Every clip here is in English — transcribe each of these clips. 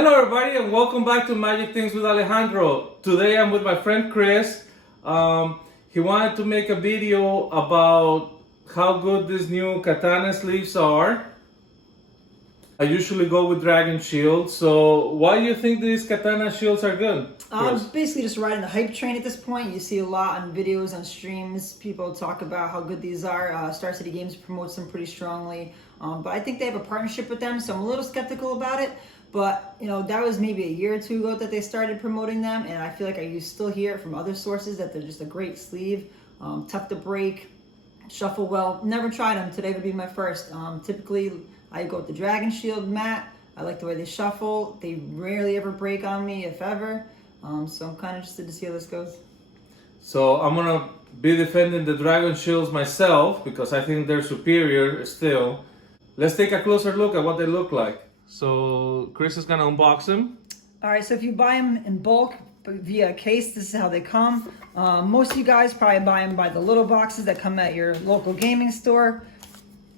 Hello everybody and welcome back to Magic Things with Alejandro. Today I'm with my friend Chris. He wanted to make a video about how good these new katana sleeves are. I usually go with dragon shields, so why do you think these katana shields are good? I'm basically just riding the hype train at this point. You see a lot on videos, on streams, people talk about how good these are. Star City Games promotes them pretty strongly, but I think they have a partnership with them, so I'm a little skeptical about it. But, you know, that was maybe a year or two ago that they started promoting them, and I feel like I still hear it from other sources that they're just a great sleeve, tough to break, shuffle well. Never tried them. Today would be my first. Typically, I go with the Dragon Shield mat. I like the way they shuffle. They rarely ever break on me, if ever. So I'm kind of interested to see how this goes. So I'm gonna be defending the dragon shields myself because I think they're superior still. Let's take a closer look at what they look like. So Chris is gonna unbox them. All right, so if you buy them in bulk via case, this is how they come. Most of you guys probably buy them by the little boxes that come at your local gaming store.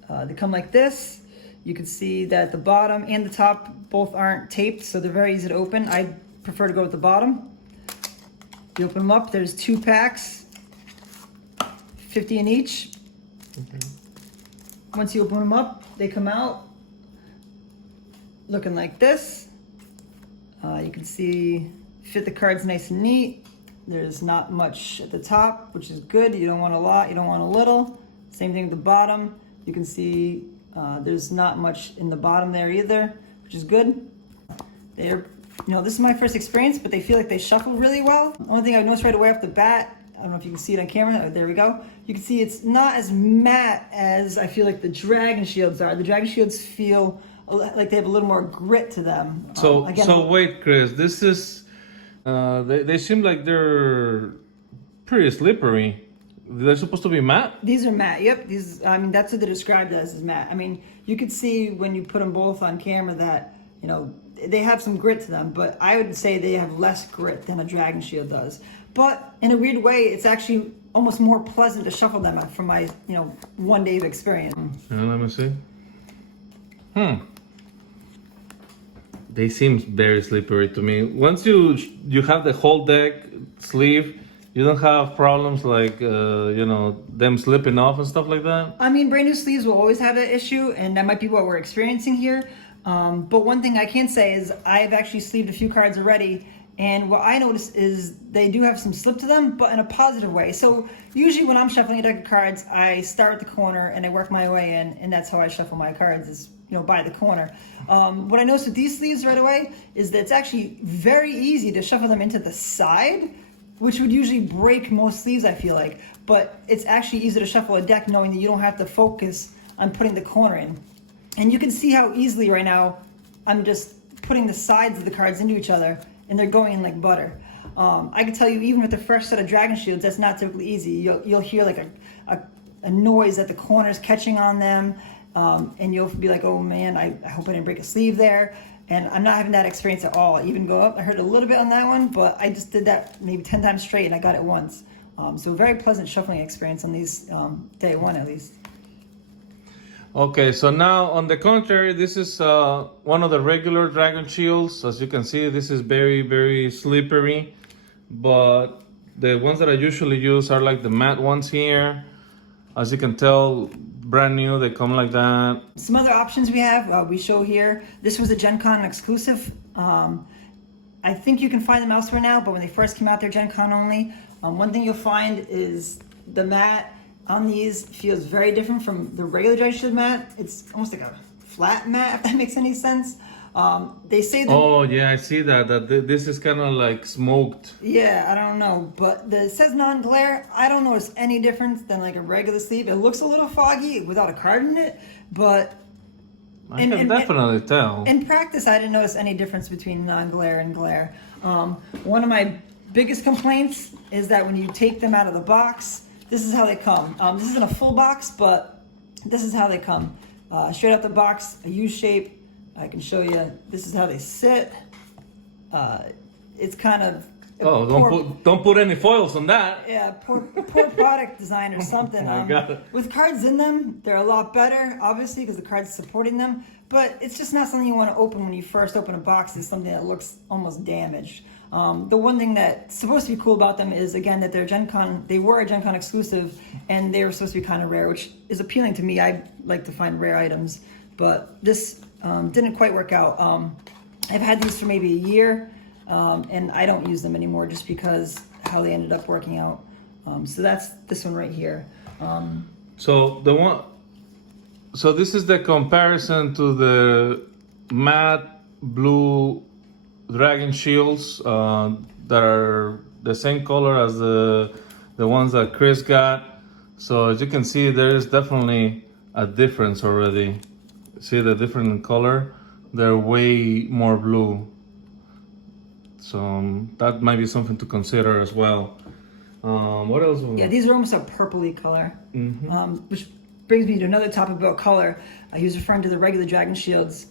They come like this. You can see that the bottom and the top both aren't taped, so they're very easy to open. I prefer to go with the bottom. You open them up, there's 2 packs, 50 in each. Okay. Once you open them up, they come out looking like this. You can see fit the cards nice and neat. There's not much at the top, which is good. You don't want a lot, you don't want a little. Same thing at the bottom. You can see there's not much in the bottom there either, which is good. They're, you know, this is my first experience, but they feel like they shuffle really well. The only thing I noticed right away off the bat, I don't know if you can see it on camera. There we go. You can see it's not as matte as I feel like the Dragon Shields are. The Dragon Shields feel like they have a little more grit to them. So wait, Chris, this is, they seem like they're pretty slippery. They're supposed to be matte? These are matte, yep. These, I mean, that's what they're described as, is matte. I mean, you could see when you put them both on camera that, you know, they have some grit to them, but I would say they have less grit than a Dragon Shield does. But in a weird way, it's actually almost more pleasant to shuffle them from my, you know, one day of experience. Let me see. They seem very slippery to me. Once you have the whole deck sleeve, you don't have problems like, you know, them slipping off and stuff like that? I mean, brand new sleeves will always have that issue, and that might be what we're experiencing here. But one thing I can say is I've actually sleeved a few cards already, and what I noticed is they do have some slip to them, but in a positive way. So usually when I'm shuffling a deck of cards, I start at the corner and I work my way in, and that's how I shuffle my cards, is, you know, by the corner. What I noticed with these sleeves right away is that it's actually very easy to shuffle them into the side, which would usually break most sleeves, I feel like. But it's actually easy to shuffle a deck knowing that you don't have to focus on putting the corner in. And you can see how easily right now I'm just putting the sides of the cards into each other, and they're going in like butter. I can tell you, even with the fresh set of Dragon Shields, that's not typically easy. You'll hear like a noise that the corner's catching on them, and you'll be like, oh man, I hope I didn't break a sleeve there. And I'm not having that experience at all. I even go up, I heard a little bit on that one, but I just did that maybe 10 times straight and I got it once. So a very pleasant shuffling experience on these, day one at least. Okay, so now on the contrary, this is one of the regular Dragon Shields. As you can see, this is very, very slippery. But the ones that I usually use are like the matte ones here. As you can tell, brand new, they come like that. Some other options we have, we show here. This was a Gen Con exclusive. I think you can find them elsewhere now, but when they first came out, they're Gen Con only. One thing you'll find is the matte on these feels very different from the regular Dragon Shield mat. It's almost like a flat mat, if that makes any sense. They say that... Oh, yeah, I see that this is kind of like smoked. Yeah, I don't know, but it says non-glare. I don't notice any difference than like a regular sleeve. It looks a little foggy without a card in it, but... I can definitely tell. In practice, I didn't notice any difference between non-glare and glare. One of my biggest complaints is that when you take them out of the box, this is how they come. This isn't a full box, but this is how they come. Straight out the box, a U shape. I can show you, this is how they sit. It's kind of Oh, poor, don't put any foils on that. yeah, poor product design or something. I got it. With cards in them, they're a lot better, obviously, because the card's supporting them. But it's just not something you want to open when you first open a box. It's something that looks almost damaged. The one thing that's supposed to be cool about them is, again, that they were a Gen Con exclusive, and they were supposed to be kind of rare, which is appealing to me. I like to find rare items, but this didn't quite work out. I've had these for maybe a year. And I don't use them anymore just because how they ended up working out. So that's this one right here. So this is the comparison to the matte blue dragon shields that are the same color as the ones that Chris got. So as you can see, there is definitely a difference already. See the difference in color? They're way more blue. So that might be something to consider as well. What else? Yeah, these are almost a purpley color, which brings me to another topic about color. He was referring to the regular dragon shields.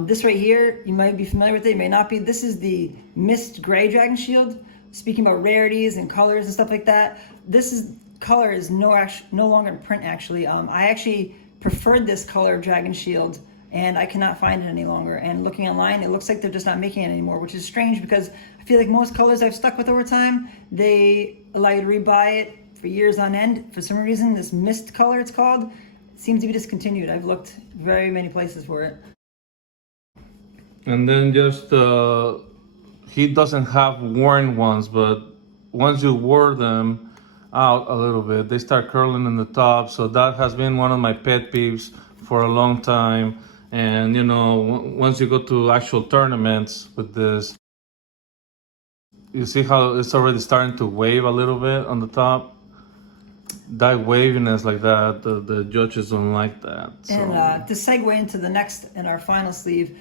This right here, you might be familiar with it, you may not be. This is the mist gray dragon shield. Speaking about rarities and colors and stuff like that, color is no longer in print. Actually, I actually preferred this color dragon shield, and I cannot find it any longer. And looking online, it looks like they're just not making it anymore, which is strange because I feel like most colors I've stuck with over time, they allow you to rebuy it for years on end. For some reason, this mist color, it's called, seems to be discontinued. I've looked very many places for it. And then just, he doesn't have worn ones, but once you wore them out a little bit, they start curling in the top. So that has been one of my pet peeves for a long time. And, you know, once you go to actual tournaments with this, you see how it's already starting to wave a little bit on the top? That waviness like that, the judges don't like that. So. And to segue into the next and our final sleeve,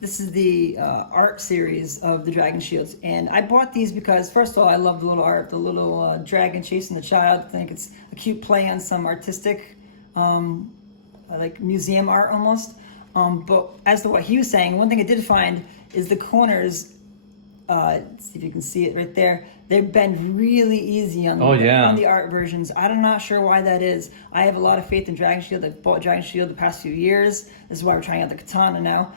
this is the art series of the Dragon Shields. And I bought these because, first of all, I love the little art, the little dragon chasing the child. I think it's a cute play on some artistic like museum art almost. But as to what he was saying, one thing I did find is the corners, let's see if you can see it right there, they bend really easy on the art versions. I'm not sure why that is. I have a lot of faith in Dragon Shield. I've bought Dragon Shield the past few years. This is why we're trying out the Katana now.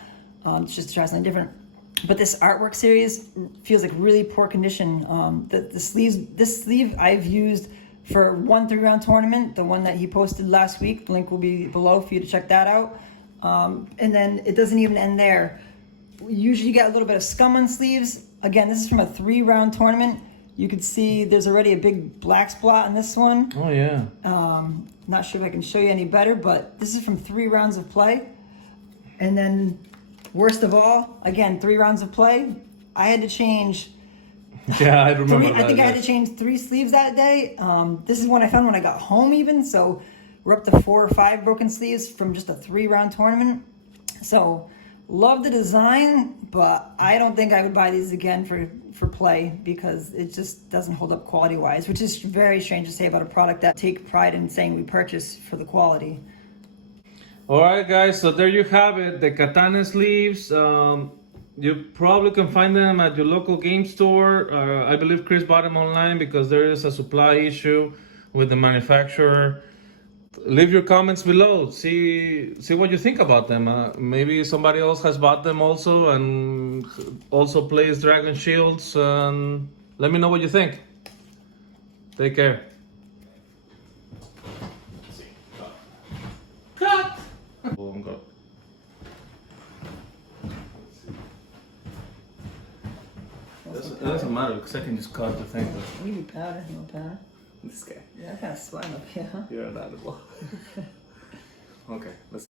Just to try something different. But this artwork series feels like really poor condition. This sleeve I've used for one 3-round tournament, the one that he posted last week. The link will be below for you to check that out. And then it doesn't even end there. Usually you get a little bit of scum on sleeves. Again, this is from a 3-round tournament. You can see there's already a big black spot on this one. Oh yeah. Not sure if I can show you any better, but this is from 3 rounds of play. And then worst of all, again, 3 rounds of play. I had to change. Yeah, I remember. I think I had to change 3 sleeves that day. This is one I found when I got home even. So we're up to 4 or 5 broken sleeves from just a 3-round tournament. So love the design, but I don't think I would buy these again for play because it just doesn't hold up quality-wise, which is very strange to say about a product that take pride in saying we purchase for the quality. All right, guys, so there you have it, the Katana sleeves. You probably can find them at your local game store. I believe Chris bought them online because there is a supply issue with the manufacturer. Leave your comments below. See what you think about them. Maybe somebody else has bought them also and also plays Dragon Shields. Let me know what you think. Take care. Cut! It doesn't matter because I can just cut the thing. You need powder, no powder. This guy. Yeah, I kind of swam up here, huh? You're an animal. Okay, let's